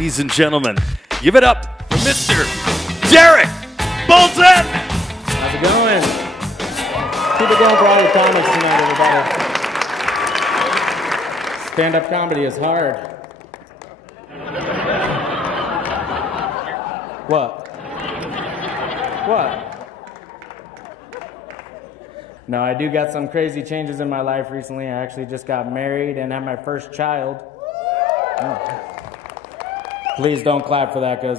ladies and gentlemen. Give it up for Mr. Derek Bolton! How's it going? Keep it going for all the comics tonight, everybody. Stand-up comedy is hard. What? No, I do got some crazy changes in my life recently. I actually just got married and had my first child. Oh. Please don't clap for that, because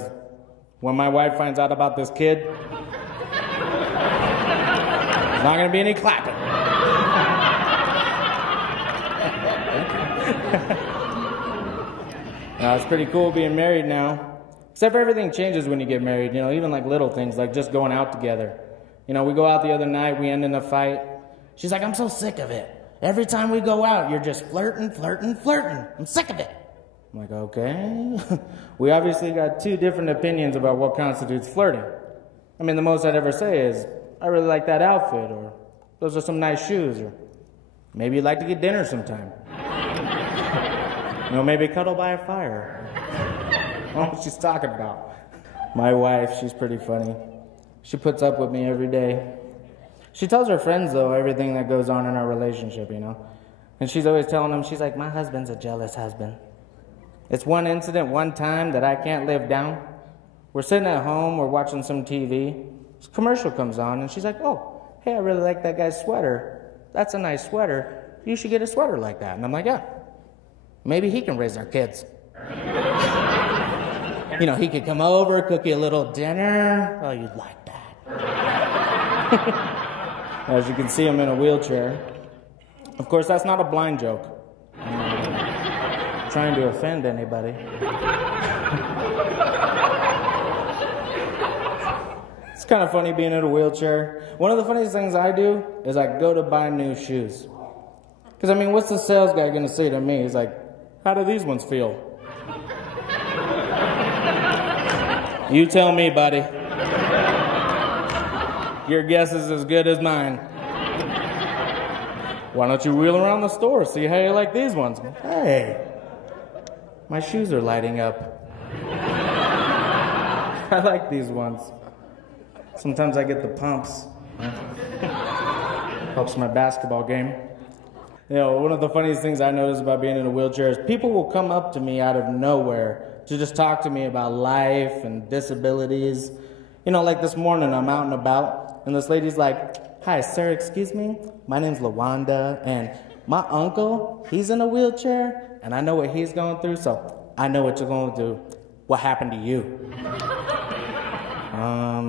when my wife finds out about this kid, there's not going to be any clapping. It's pretty cool being married now. Except for everything changes when you get married, even like little things, like just going out together. We go out the other night, we end in a fight. She's like, I'm so sick of it. Every time we go out, you're just flirting. I'm sick of it. I'm like, okay. We obviously got two different opinions about what constitutes flirting. I mean, the most I'd ever say is, I really like that outfit, or those are some nice shoes, or maybe you'd like to get dinner sometime. Maybe cuddle by a fire. I don't know what she's talking about. My wife, she's pretty funny. She puts up with me every day. She tells her friends, though, everything that goes on in our relationship, And she's always telling them, she's like, my husband's a jealous husband. It's one incident, one time that I can't live down. We're sitting at home, we're watching some TV. This commercial comes on, and she's like, oh, hey, I really like that guy's sweater. That's a nice sweater. You should get a sweater like that. And I'm like, yeah, maybe he can raise our kids. He could come over, cook you a little dinner. Oh, you'd like that. As you can see, I'm in a wheelchair. Of course, that's not a blind joke. I'm trying to offend anybody. It's kind of funny being in a wheelchair. One of the funniest things I do is I go to buy new shoes. Because, what's the sales guy going to say to me? He's like, how do these ones feel? You tell me, buddy. Your guess is as good as mine. Why don't you wheel around the store, see how you like these ones? Hey, my shoes are lighting up. I like these ones. Sometimes I get the pumps. Helps my basketball game. One of the funniest things I notice about being in a wheelchair is people will come up to me out of nowhere to just talk to me about life and disabilities. Like this morning, I'm out and about, and this lady's like, hi, sir, excuse me? My name's LaWanda, and my uncle, he's in a wheelchair, and I know what he's going through, so I know what you're going through. What happened to you?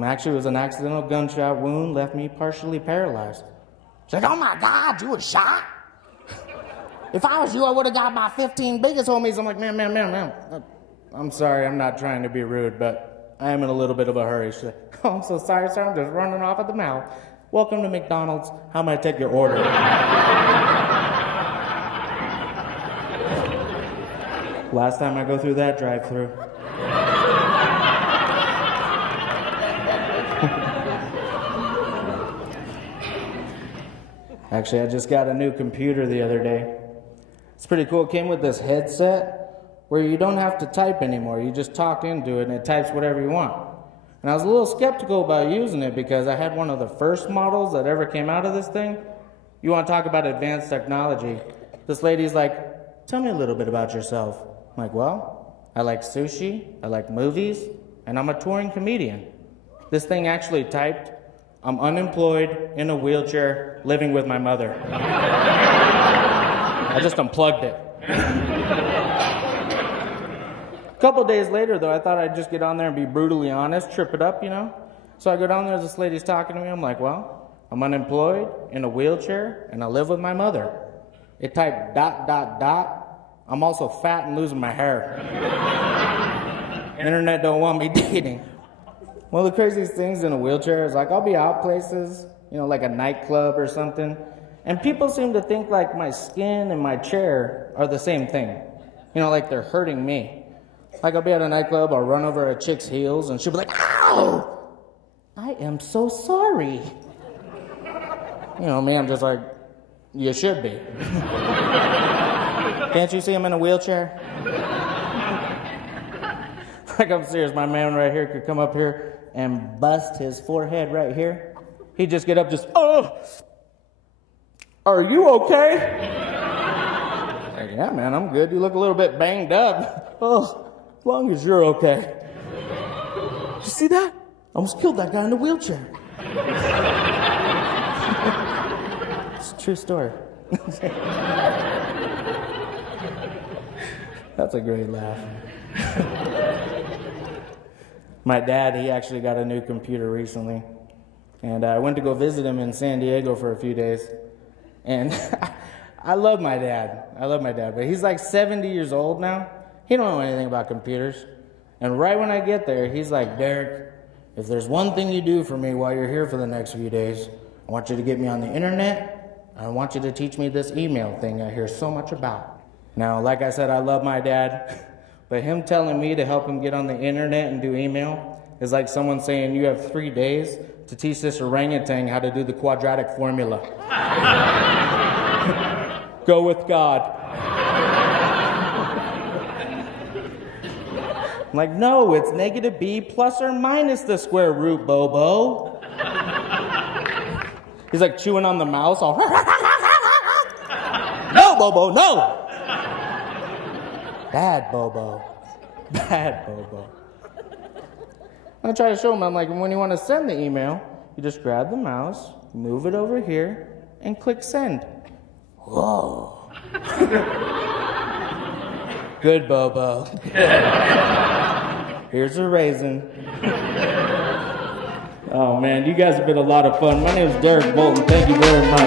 Actually, it was an accidental gunshot wound, left me partially paralyzed. She's like, oh my God, you were shot? If I was you, I would have got my 15 biggest homies. I'm like, ma'am. I'm sorry, I'm not trying to be rude, but I am in a little bit of a hurry. She's like, oh, I'm so sorry, sir, I'm just running off at the mouth. Welcome to McDonald's. How may I take your order? Last time I go through that drive-thru. Actually, I just got a new computer the other day. It's pretty cool. It came with this headset where you don't have to type anymore. You just talk into it and it types whatever you want. And I was a little skeptical about using it because I had one of the first models that ever came out of this thing. You want to talk about advanced technology. This lady's like, tell me a little bit about yourself. I'm like, well, I like sushi, I like movies, and I'm a touring comedian. This thing actually typed, I'm unemployed, in a wheelchair, living with my mother. I just unplugged it. A couple days later, though, I thought I'd just get on there and be brutally honest, trip it up, So I go down there, this lady's talking to me. I'm like, well, I'm unemployed, in a wheelchair, and I live with my mother. It typed ... I'm also fat and losing my hair. Internet don't want me dating. One of the craziest things in a wheelchair is, like, I'll be out places, like a nightclub or something, and people seem to think like my skin and my chair are the same thing. Like they're hurting me. Like I'll be at a nightclub, I'll run over a chick's heels, and she'll be like, ow! I am so sorry. Me, I'm just like, you should be. Can't you see I'm in a wheelchair? Like, I'm serious. My man right here could come up here and bust his forehead right here. He'd just get up, just, oh, are you okay? Like, yeah, man, I'm good. You look a little bit banged up. Oh, as long as you're okay. You see that? I almost killed that guy in the wheelchair. It's a true story. That's a great laugh. My dad, he actually got a new computer recently. And I went to go visit him in San Diego for a few days. And I love my dad. But he's like 70 years old now. He don't know anything about computers. And right when I get there, he's like, Derek, if there's one thing you do for me while you're here for the next few days, I want you to get me on the internet. I want you to teach me this email thing I hear so much about. Now, like I said, I love my dad. But him telling me to help him get on the internet and do email is like someone saying you have 3 days to teach this orangutan how to do the quadratic formula. Go with God. I'm like, no, it's negative b plus or minus the square root, Bobo. He's like chewing on the mouse, all, no, Bobo, no. Bad Bobo. Bad Bobo. I try to show him, I'm like, when you want to send the email, you just grab the mouse, move it over here, and click send. Whoa. Good, Bobo. Here's a raisin. Oh, man, you guys have been a lot of fun. My name is Derek Bolton. Thank you very much.